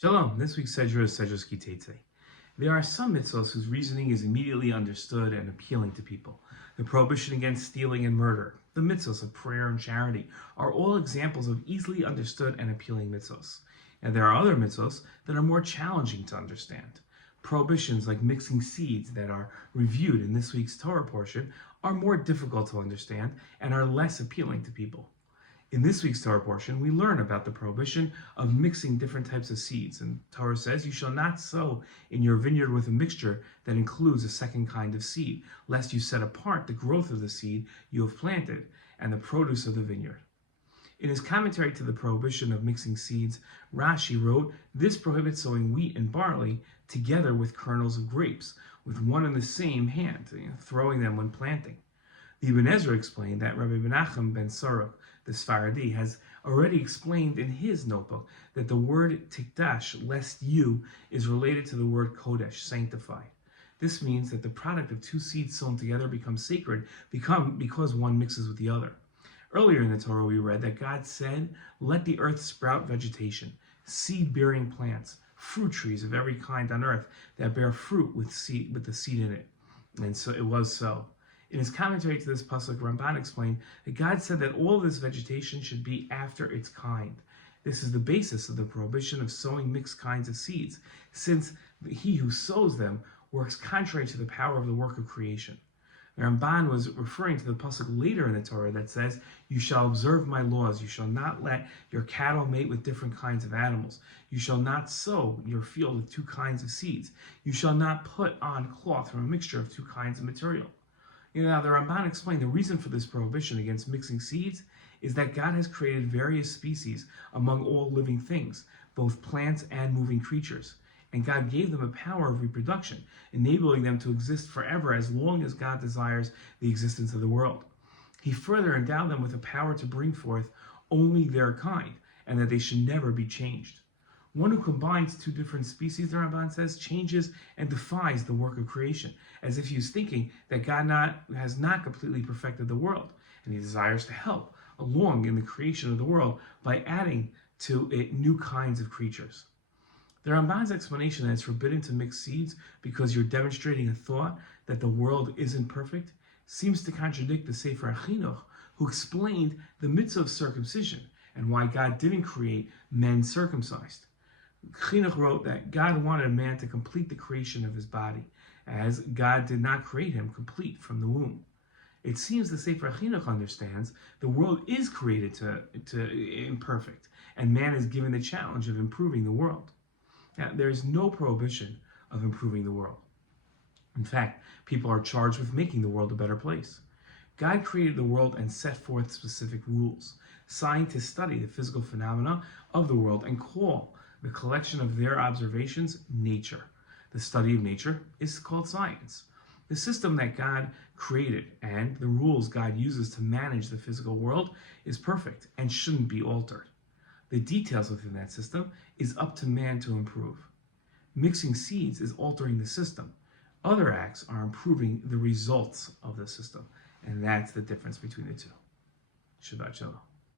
Shalom. This week's Sedra is Sedra's Tietze. There are some mitzvahs whose reasoning is immediately understood and appealing to people. The prohibition against stealing and murder, the mitzvahs of prayer and charity, are all examples of easily understood and appealing mitzvahs. And there are other mitzvahs that are more challenging to understand. Prohibitions like mixing seeds that are reviewed in this week's Torah portion are more difficult to understand and are less appealing to people. In this week's Torah portion, we learn about the prohibition of mixing different types of seeds. And Torah says, "You shall not sow in your vineyard with a mixture that includes a second kind of seed, lest you set apart the growth of the seed you have planted and the produce of the vineyard." In his commentary to the prohibition of mixing seeds, Rashi wrote, "This prohibits sowing wheat and barley together with kernels of grapes, with one in the same hand, throwing them when planting." The Ibn Ezra explained that Rabbi Menachem ben Saruk, the Sfaradi, has already explained in his notebook that the word tikdash, lest you, is related to the word kodesh, sanctify. This means that the product of two seeds sown together becomes sacred because one mixes with the other. Earlier in the Torah we read that God said, "Let the earth sprout vegetation, seed-bearing plants, fruit trees of every kind on earth that bear fruit with the seed in it." And so it was so. In his commentary to this pasuk, Ramban explained that God said that all this vegetation should be after its kind. This is the basis of the prohibition of sowing mixed kinds of seeds, since he who sows them works contrary to the power of the work of creation. The Ramban was referring to the pasuk later in the Torah that says, "You shall observe my laws. You shall not let your cattle mate with different kinds of animals. You shall not sow your field with two kinds of seeds. You shall not put on cloth from a mixture of two kinds of material." Now, the Ramban explained the reason for this prohibition against mixing seeds is that God has created various species among all living things, both plants and moving creatures. And God gave them a power of reproduction, enabling them to exist forever as long as God desires the existence of the world. He further endowed them with a power to bring forth only their kind, and that they should never be changed. One who combines two different species, the Ramban says, changes and defies the work of creation, as if he was thinking that God has not completely perfected the world, and he desires to help along in the creation of the world by adding to it new kinds of creatures. The Ramban's explanation that it's forbidden to mix seeds because you're demonstrating a thought that the world isn't perfect seems to contradict the Sefer HaChinuch, who explained the mitzvah of circumcision and why God didn't create men circumcised. Chinuch wrote that God wanted man to complete the creation of his body, as God did not create him complete from the womb. It seems the Sefer Chinuch understands the world is created to imperfect, and man is given the challenge of improving the world. Now, there is no prohibition of improving the world. In fact, people are charged with making the world a better place. God created the world and set forth specific rules. Scientists study the physical phenomena of the world and call the collection of their observations nature. The study of nature is called science. The system that God created and the rules God uses to manage the physical world is perfect and shouldn't be altered. The details within that system is up to man to improve. Mixing seeds is altering the system. Other acts are improving the results of the system, and that's the difference between the two. Shabbat Shalom.